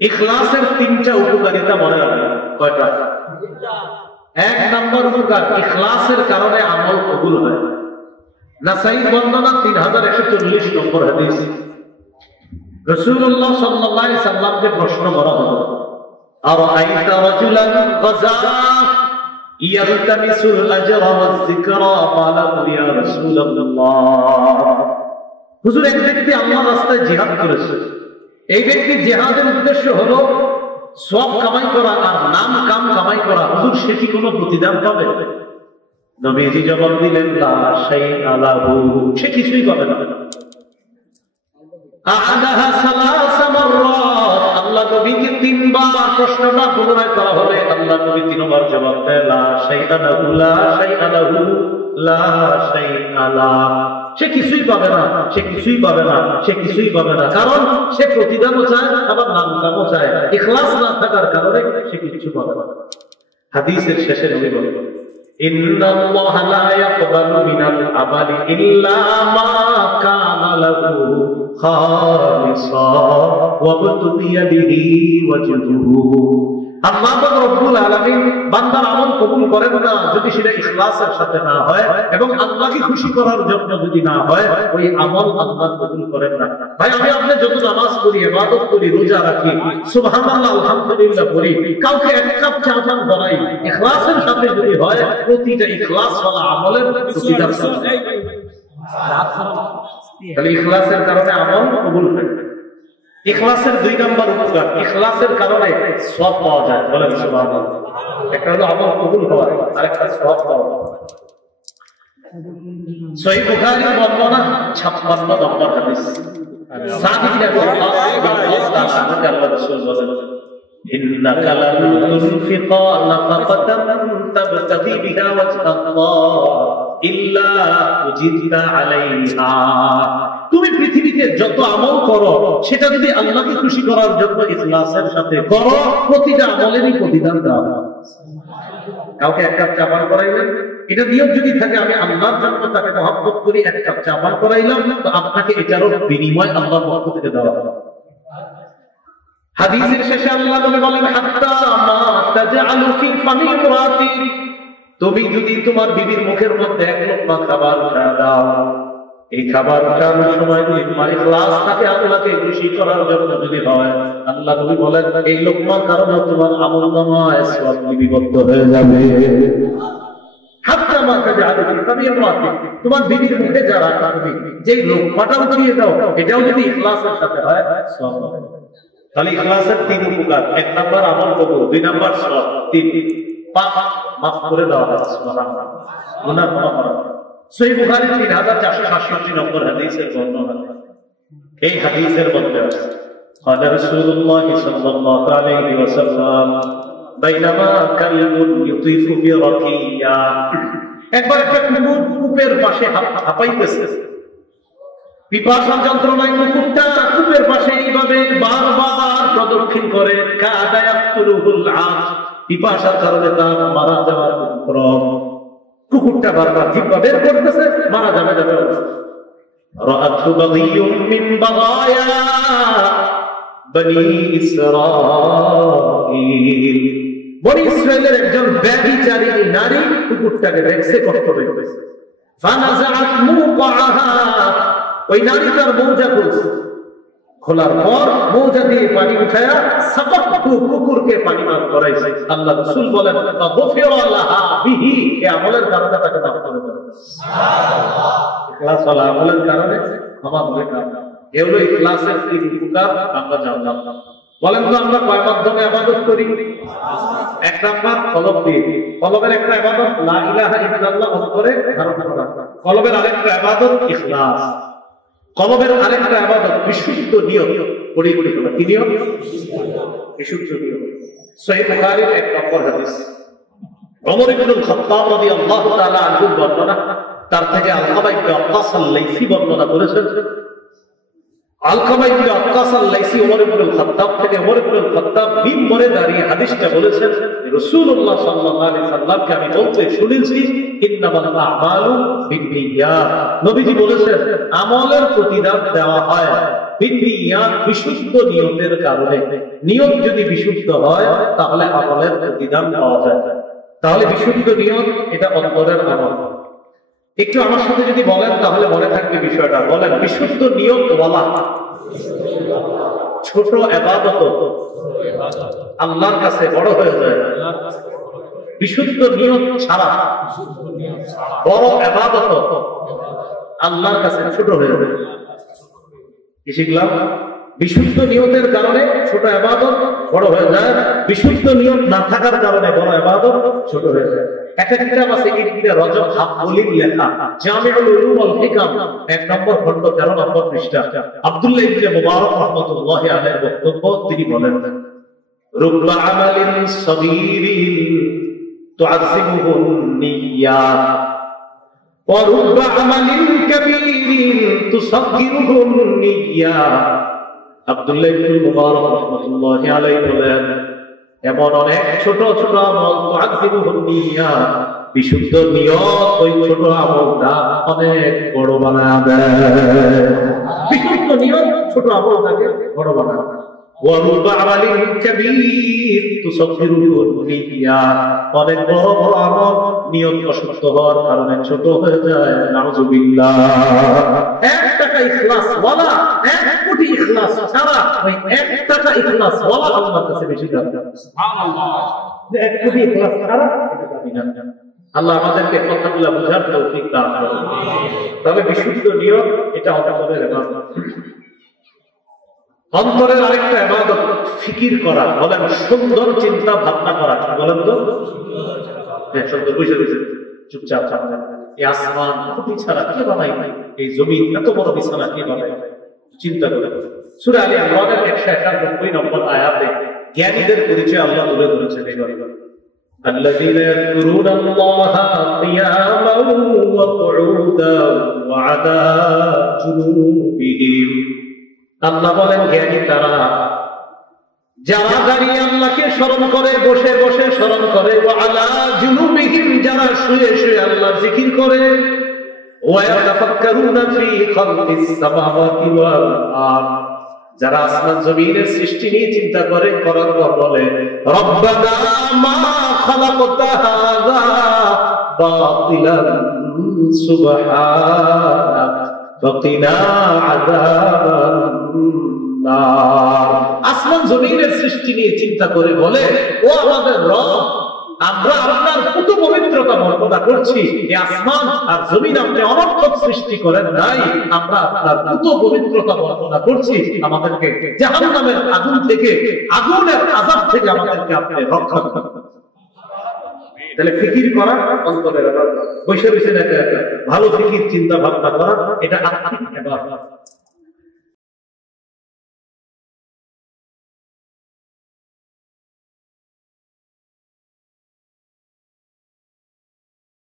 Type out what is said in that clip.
ইখলাসের তিনটা উপকারিতা মনে রাখবেন। কয়টা? এক নম্বর উপকার, ইখলাসের কারণে আমল কবুল হয়। নাসাই বর্ণনা 3140 নম্বর হাদিস। রাসূলুল্লাহ সাল্লাল্লাহু আলাইহি সাল্লামকে প্রশ্ন করা হলো, আরাআইতা রাজুলান গাযা ইয়ালতামিসুল আজরা ওয়াজ যিকরা ক্বালা ইয়া রাসূলুল্লাহ। হুজুর, এক ব্যক্তি আল্লাহর রাস্তায় জিহাদ করেছে, এই ব্যক্তি জিহাদের উদ্দেশ্য হলো সওয়াব কামাই করা আর নাম কাম কামাই করা, হুজুর সে কি কোনো প্রতিদান পাবে? নবীজি জবাব দিলেন, লা শাইআ লাহু, সে কিছুই পাবে না। আ'আদাহা সালাসা মাররাত, আল্লাহ নবীকে 3 বার প্রশ্নটা পুনরায় করা হলে আল্লাহ নবী 3 বার জবাব দেন, লা শাইআ লাহু, লা শাইআ লাহু, লা শাইআ লাহু। সে কিছুই পাবে না, সে কিছুই পাবে না, সে কিছুই পাবে না, কারণ সে প্রতিদানও চায় আবার নাম কামও চায়। ইখলাস না থাকার কারণে সে কিছু পাবে না। হাদিসের শেষে নবী বলেন, ইন্নাল্লাহা লা ইয়াকবালু মিনাল আমালি ইল্লা মা কানা লাহু খালিসা ওয়া বুতিয়া বিহি ওয়াজহুহু। আল্লাহ রাব্বুল আলামিন বান্দার আমল কবুল করেন না যদি সেটা ইখলাসের সাথে না হয় এবং আল্লাহকে খুশি করার জন্য যদি না হয়, ওই আমল আল্লাহ কবুল করেন না। ভাই, আমি আপনি যত নামাজ পড়ি, ইবাদত করি, রোজা রাখি, সুবহানাল্লাহ আলহামদুলিল্লাহ পড়ি, কাউকে এক কাপ চা পান করাই, ইখলাসের সাথে যদি হয়, প্রতিটা ইখলাস ওয়ালা আমলের প্রতিদান পাবে। তাহলে ইখলাসের কারণে আমল কবুল হয়। ইখলাসের 2 নম্বর উপকার, ইখলাসের কারণে সওয়াব পাওয়া যায়। বলেন সুবহানাল্লাহ। একটা হলো আমল কবুল হওয়া, আরেকটা সওয়াব পাওয়া। সহিহ বুখারী বর্ণনা 56 নম্বর হাদিস। সাদ ইবনে ওয়াক্কাস আল্লাহ রাসূল বলেন, ইন্নাকা লান তুনফিকা নাফাকাতান তাবতাগি বিহা ওয়াজহাল্লাহ ইল্লা উজিরতা আলাইহা। তুমি পৃথিবীতে যত আমল করো সেটা যদি আল্লাহকে খুশি করার জন্য ইখলাসের সাথে করো, প্রতিটা আমলেরই প্রতিদান দেওয়া হবে। কাউকে এক কাপ চা পান করাইলেন, এটা নিয়ম যদি থাকে আমি আল্লাহর জন্য তাকে মহব্বত করি, এক কাপ চা পান করাইলাম, তো আপনাকে এটারও বিনিময় আল্লাহর পক্ষ থেকে দেওয়া হবে। হাদিসের শেষে আল্লাহ নবী বলেন, হাত্তা মা তাজআলু ফি ফামি ইমরাতিক, তুমি যদি তোমার বিবির মুখের মধ্যে এক লোকমা খাবার দাও, এই খাবার খাওয়ার সময় যদি তোমার ইখলাস থাকে আল্লাহকে খুশি করার জন্য যদি হয়, আল্লাহ নবী বলেন এই লোকমার কারণে তোমার আমলনামায় সওয়াব লিপিবদ্ধ হয়ে যাবে। হাত্তা মা তাজআলু ফি ফামি ইমরাতিক, তোমার বিবির মুখে যারা রাখবে, যেই লোকমাটা উঠিয়ে দাও, এটাও যদি ইখলাসের সাথে হয় সওয়াব হবে। তাহলে ইখলাসের 3 উপকার, 1 নাম্বার আমল কবুল, 2 নাম্বার সওয়াব, 3 পাপ মাফ করে দেওয়া হয়। সুবহানাল্লাহ, গুনাহ মাফ করা। সহিহ বুখারী 3467 নম্বর হাদিসের বর্ণনা। এই হাদিসের মধ্যে আছে, قال رسول الله صلى الله عليه وسلم بينما كلب يطيف برقيا, একবার একটা কুকুর কূপের পাশে হাঁপাইতেছে, পিপাসার যন্ত্রণায় কুকুরটা কূপের পাশে এইভাবে বারবার প্রদক্ষিণ করে, কাদা ইয়াকতুলুহুল আস, পিপাসার কারণে তার মারা যাওয়ার উপক্রম। কুকুরটা বারবার জিহ্বা বের করতেছে, মারা যাবে যাবে অবস্থা। রাআতহু বাগিয়ুম মিন বাগায়া বনি ইসরাঈল, বনি ইসরাঈলের একজন ব্যভিচারিণী নারী কুকুরটাকে দেখছে, কষ্ট পেয়েছে। ফানাযাআত মুকাআহা, ওই নারী তার মৌজা খুলছে, খোলার পর মৌজা দিয়ে পানি উঠায়া সাকাতহু, কুকুরকে পানি পান করাইছে। আল্লাহ রাসূল বলেন, ফাগফিরা লাহা বিহি, এই আমলের কারণে তাকে মাফ করে দেন। সুবহানাল্লাহ, ইখলাস ওয়ালা আমলের কারণে ক্ষমা করে দেন। এই হলো ইখলাসের 3 উপকার আমরা জানলাম। বলেন তো আমরা কয় মাধ্যমে ইবাদত করি? 1 নাম্বার কলব দিয়ে, কলবের একটা ইবাদত লা ইলাহা ইল্লাল্লাহ অন্তরে ধারণা করা, কলবের আরেকটা ইবাদত ইখলাস, কলবের আরেকটা ইবাদত বিশুদ্ধ নিয়ত পরিপূর্ণ করা। কি নিয়ত? বিশুদ্ধ নিয়ত। সহিহ বুখারীর 1 নম্বর হাদিস, ওমর ইবনুল খাত্তাব রাদিয়াল্লাহু তাআলা আনহু বর্ণনা, তার থেকে আলকামা ইবনে ওয়াক্কাস আল-লাইসি বর্ণনা করেছেন। আলকামা ইবনে ওয়াক্কাস আল-লাইসি ওমর ইবনুল খাত্তাব থেকে, ওমর ইবনুল খাত্তাব মিম্বরে দাঁড়িয়ে হাদিসটা বলেছেন, রাসূলুল্লাহ সাল্লাল্লাহু আলাইহি সাল্লামকে আমি বলতে শুনেছি, ইন্নামাল আ'মালু বিন্নিয়াত, নবীজি বলেছেন আমলের প্রতিদান দেওয়া হয় বিনিয়াত, বিশুদ্ধ নিয়তের কারণে। নিয়ত যদি বিশুদ্ধ হয় তাহলে আমলের প্রতিদান পাওয়া যায়। তাহলে বিশুদ্ধ নিয়ত এটা অন্তরের আমল। একটু আমার সাথে যদি বলেন তাহলে মনে থাকবে বিষয়টা। বলেন, বিশুদ্ধ নিয়ত বলা ছোট ইবাদত আল্লাহর কাছে বড় হয়ে যায়। বিশুদ্ধ নিয়ত ছাড়া বড় ইবাদত আল্লাহর কাছে ছোট হয়ে যায়। কি শিখলাম? বিশুদ্ধ নিয়তের কারণে ছোট ইবাদত বড় হয়ে যায়, বিশুদ্ধ নিয়ত না থাকার কারণে বড় ইবাদত ছোট হয়ে যায়। একটা কিতাব আছে ইবনে রজব হাম্বলির লেখা জামিউল উলুম ওয়াল হিকাম, 1 নম্বর খণ্ড 13 নম্বর পৃষ্ঠা। আব্দুল্লাহ ইবনে মুবারক রাহমাতুল্লাহি আলাইহির বক্তব্য, তিনি বলেন, রুব্বা আমালিন সাগীরিন তুআযিবুহু নিয়্যাত ওয়া রুব্বা আমালিন কাবীরিন তুসাগগিরুহু নিয়্যাত। আব্দুল্লাহ ইবনে মুবারক রাহমাতুল্লাহি আলাইহি বলেন, এমন অনেক ছোট ছোট আমল তুআযিবুহু নিয়্যাত, বিশুদ্ধ নিয়ত ওই ছোট আমলটা অনেক বড় বানায় দেয়। বিশুদ্ধ নিয়ত ছোট আমলটাকে বড় বানায় দেয়। ওয়া রুব্বা আমালিন কাবীর তুসাগগিরুহু নিয়্যাত, অনেক বড় বড় আমল নিয়ত অশুদ্ধ হওয়ার কারণে ছোট হয়ে যায়। নাউযুবিল্লাহ। 1 টাকা ইখলাস ওয়ালা, 1 কোটি ইখলাস ছাড়া ওই 1 টাকা ইখলাস ওয়ালা আল্লাহর কাছে বেশি দাম। সুবহানাল্লাহ। 1 কোটি ইখলাস ছাড়া এটা দামি না। আল্লাহ আমাদেরকে কথাগুলো বুঝার তৌফিক দান করুন। তবে বিশুদ্ধ নিয়ত এটা অন্তরের ইবাদত। অন্তরের আরেকটা ইবাদত ফিকির করা। বলেন, সুন্দর চিন্তা ভাবনা করা। বলেন তো, শব্দ বুঝে বুঝে চুপচাপ থাকবেন। এই আসমান খুঁটি ছাড়া কে বানাই? এই জমিন এত বড় বিছানা কে বানাই? চিন্তা করে। সূরা আলে ইমরানের 191 নম্বর আয়াতে জ্ঞানীদের পরিচয় আল্লাহ তুলে ধরেছেন এইভাবে, আল্লাযীনা ইয়াযকুরুনাল্লাহা কিয়ামান ওয়া কুউদান ওয়া আলা জুনুবিহিম। আল্লাহ বলেন, জ্ঞানী তারা যারা দাঁড়িয়ে আল্লাহকে স্মরণ করে, বসে বসে স্মরণ করে, ওয়া আলা জুনুবিহিম, যারা শুয়ে শুয়ে আল্লাহর জিকির করে, ওয়া ইয়াতাফাক্কারুনা ফি খালকিস সামাওয়াতি ওয়াল আরদ, যারা আসমান জমিনের সৃষ্টি নিয়ে চিন্তা করে, করার পর বলে, রব্বানা মা খালাকতা হাযা বাতিলান সুবহানাক ফাকিনা আযাবান নার। আসমান জমিনের সৃষ্টি নিয়ে চিন্তা করে বলে, ও আমাদের রব, আমরা আপনার কত পবিত্রতা বর্ণনা করছি। এই আসমান আর জমিন আপনি অনর্থক সৃষ্টি করেন নাই, আমরা আপনার কত পবিত্রতা বর্ণনা করছি। আমাদেরকে জাহান্নামের আগুন থেকে, আগুনের আযাব থেকে আমাদেরকে আপনি রক্ষা করুন। তাহলে ফিকির করা অন্তরের ইবাদত। বসে বসে ভালো ফিকির চিন্তা ভাবনা করা এটা আত্মিক ইবাদত।